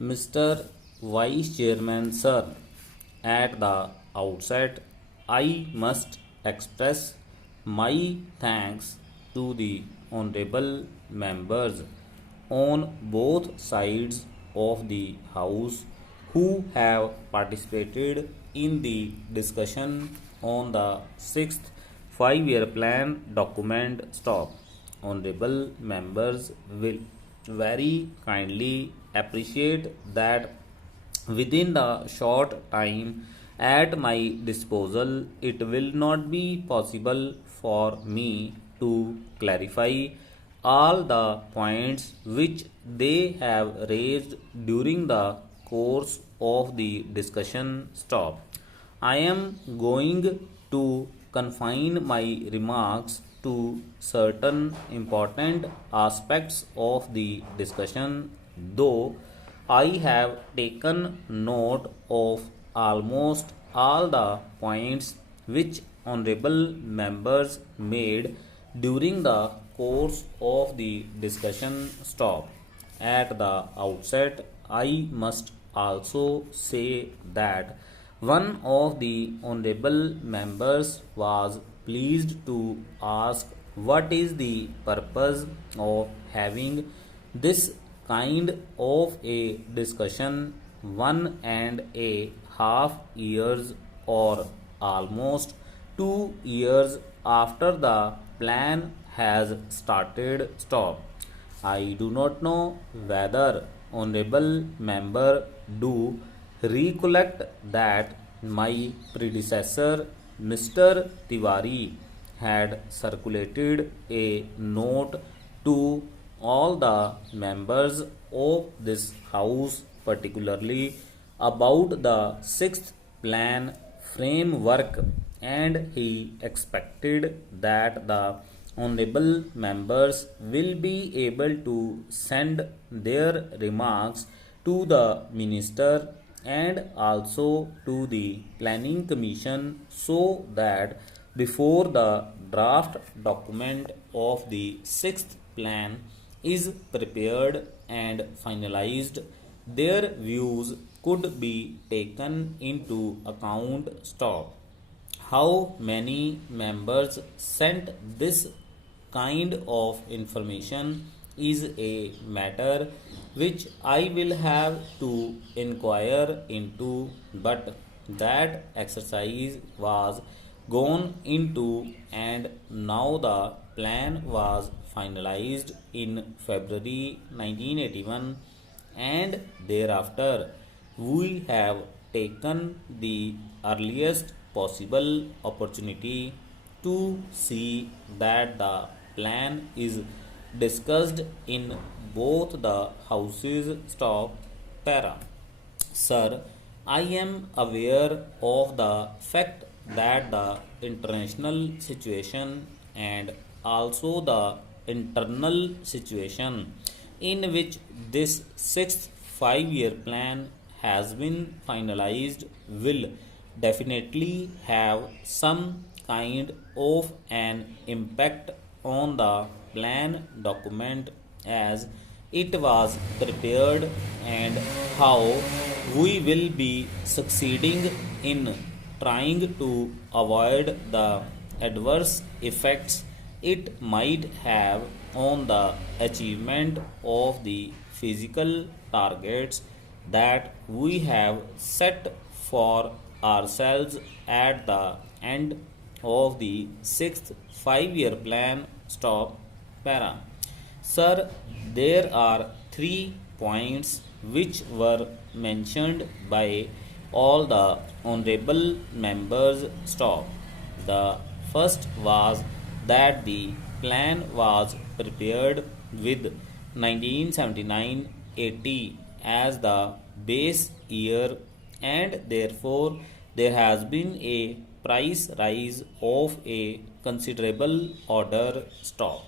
Mr. Vice Chairman, sir, at the outset, I must express my thanks to the honorable members on both sides of the House who have participated in the discussion on the sixth five-year plan document. Stop. Honorable members will very kindly appreciate that within the short time at my disposal, it will not be possible for me to clarify all the points which they have raised during the course of the discussion. Stop. I am going to confine my remarks to certain important aspects of the discussion, though I have taken note of almost all the points which honorable members made during the course of the discussion. Stop. At the outset, I must also say that one of the honorable members was pleased to ask what is the purpose of having this kind of a discussion 1.5 years or almost 2 years after the plan has started. Stop. I do not know whether honorable member do recollect that my predecessor Mr. Tiwari had circulated a note to all the members of this house, particularly about the sixth plan framework, and he expected that the honorable members will be able to send their remarks to the minister and also to the planning commission so that before the draft document of the sixth plan is prepared and finalized, their views could be taken into account. Stop. How many members sent this kind of information is a matter which I will have to inquire into, but that exercise was gone into, and now the plan was finalized in February 1981, and thereafter we have taken the earliest possible opportunity to see that the plan is discussed in both the houses. Stop. Para. Sir, I am aware of the fact that the international situation and also the internal situation in which this sixth five-year plan has been finalized will definitely have some kind of an impact on the plan document as it was prepared and how we will be succeeding in trying to avoid the adverse effects it might have on the achievement of the physical targets that we have set for ourselves at the end of the sixth five-year plan. Stop. Para. Sir, there are 3 points which were mentioned by all the honorable members. Stop. The first was that the plan was prepared with 1979-80 as the base year, and therefore there has been a price rise of a considerable order. Stop.